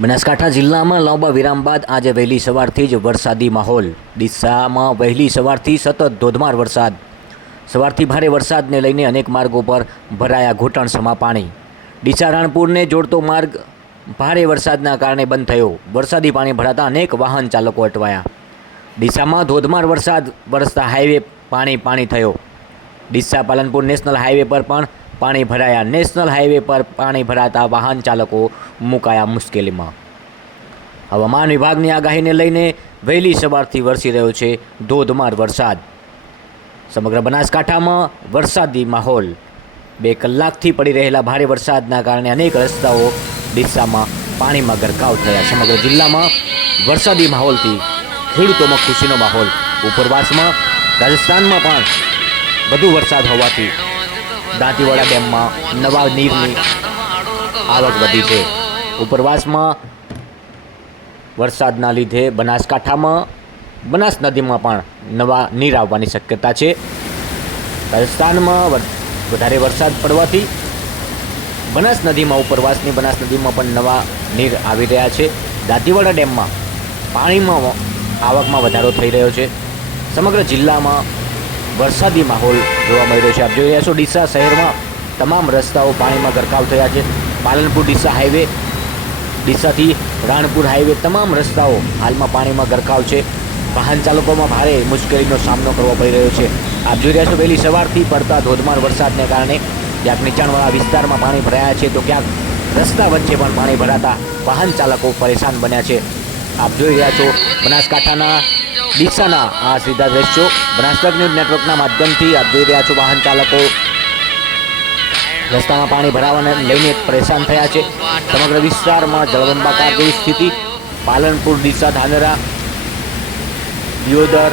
બનાસકાંઠા જિલ્લામાં લાંબા વિરામ બાદ આજે વહેલી સવારથી જ વરસાદી માહોલ। ડીસામાં વહેલી સવારથી સતત ધોધમાર વરસાદ। સવારથી ભારે વરસાદને લઈને અનેક માર્ગો પર ભરાયા ઘૂંટણસમા પાણી। ડીસા રાણપુરને જોડતો માર્ગ ભારે વરસાદના કારણે બંધ થયો। વરસાદી પાણી ભરાતા અનેક વાહન ચાલકો અટવાયા। ડીસામાં ધોધમાર વરસાદ વરસતા હાઈવે પાણી થયો। ડીસા પાલનપુર નેશનલ હાઈવે પર પણ પાણી ભરાયા। નેશનલ હાઈવે પર પાણી ભરાતા વાહન ચાલકો મુકાયા મુશ્કેલીમાં। હવામાન વિભાગની આગાહીને લઈને વહેલી સવારથી વરસી રહ્યો છે ધોધમાર વરસાદ। સમગ્ર બનાસકાંઠામાં વરસાદી માહોલ। 2 કલાકથી પડી રહેલા ભારે વરસાદના કારણે અનેક રસ્તાઓ ડીસામાં પાણીમાં ગરકાવ થયા। સમગ્ર જિલ્લામાં વરસાદી માહોલથી ખેડૂતોમાં ખુશીનો માહોલ। ઉપરવાસમાં રાજસ્થાનમાં પણ વધુ વરસાદ હોવાથી દાંતીવાડા ડેમમાં નવા નીરની આવક વધી છે। ઉપરવાસમાં વરસાદના લીધે બનાસકાંઠામાં બનાસ નદીમાં પણ નવા નીર આવવાની શક્યતા છે। રાજસ્થાનમાં વધારે વરસાદ પડવાથી બનાસ નદીમાં ઉપરવાસની બનાસ નદીમાં પણ નવા નીર આવી રહ્યા છે। દાંતીવાડા ડેમમાં પાણીમાં આવકમાં વધારો થઈ રહ્યો છે। સમગ્ર જિલ્લામાં વરસાદી માહોલ જોવા મળી રહ્યો છે। આપ જોઈ રહ્યા છો ડીસા શહેરમાં તમામ રસ્તાઓ પાણીમાં ગરકાવ થયા છે। પાલનપુર ડીસા હાઈવે, ડીસાથી રાણપુર હાઈવે તમામ રસ્તાઓ હાલમાં પાણીમાં ગરકાવ છે। વાહન ચાલકોમાં ભારે મુશ્કેલીનો સામનો કરવો પડી રહ્યો છે। આપ જોઈ રહ્યા છો વહેલી સવારથી પડતા ધોધમાર વરસાદને કારણે ક્યાંક નીચાણવાળા વિસ્તારમાં પાણી ભરાયા છે, તો ક્યાંક રસ્તા વચ્ચે પણ પાણી ભરાતા વાહન ચાલકો પરેશાન બન્યા છે। આપ જોઈ રહ્યા છો બનાસકાંઠાના ડીસાના આ સીધા દ્રશ્યો। બનાસકાંઠા ન્યૂઝ નેટવર્કના માધ્યમથી આપ જોઈ રહ્યા છો વાહન ચાલકો રસ્તામાં પાણી ભરાવાને લઈને પરેશાન થયા છે। સમગ્ર વિસ્તારમાં જળબંબાકાર જેવી સ્થિતિ। પાલનપુર, ડીસા, ધાનેરા, દિયોદર,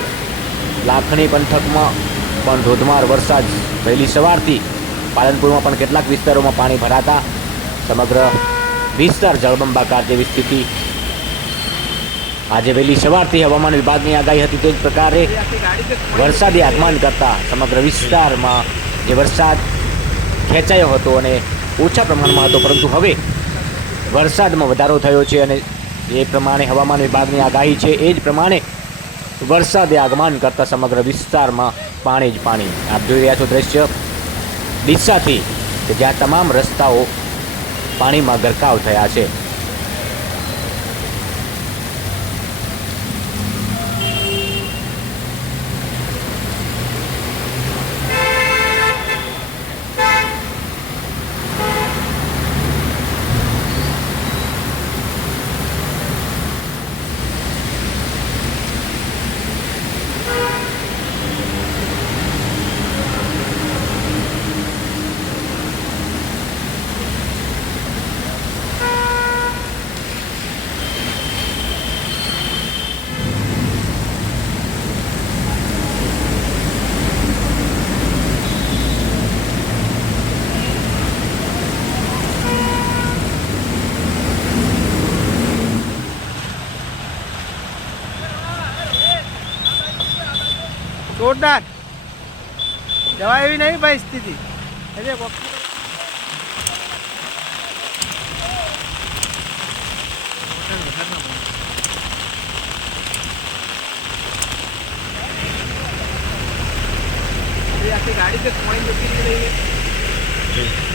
લાખણી પંથકમાં પણ ધોધમાર વરસાદ વહેલી સવારથી। પાલનપુરમાં પણ કેટલાક વિસ્તારોમાં પાણી ભરાતા સમગ્ર વિસ્તાર જળબંબાકાર જેવી સ્થિતિ। આજે વહેલી સવારથી હવામાન વિભાગની આગાહી હતી તે જ પ્રકારે વરસાદી આગમન કરતા સમગ્ર વિસ્તારમાં જે વરસાદ ખેંચાયો હતો અને ઓછા પ્રમાણમાં હતો, પરંતુ હવે વરસાદમાં વધારો થયો છે અને એ પ્રમાણે હવામાન વિભાગની આગાહી છે એ જ પ્રમાણે વરસાદે આગમન કરતા સમગ્ર વિસ્તારમાં પાણી જ પાણી। આપ જોઈ રહ્યા છો દ્રશ્ય ડીસાથી કે જ્યાં તમામ રસ્તાઓ પાણીમાં ગરકાવ થયા છે। जोरदार दवा एवी नहीं भाई स्थिति अरे गाड़ी से पॉइंट होती रही है।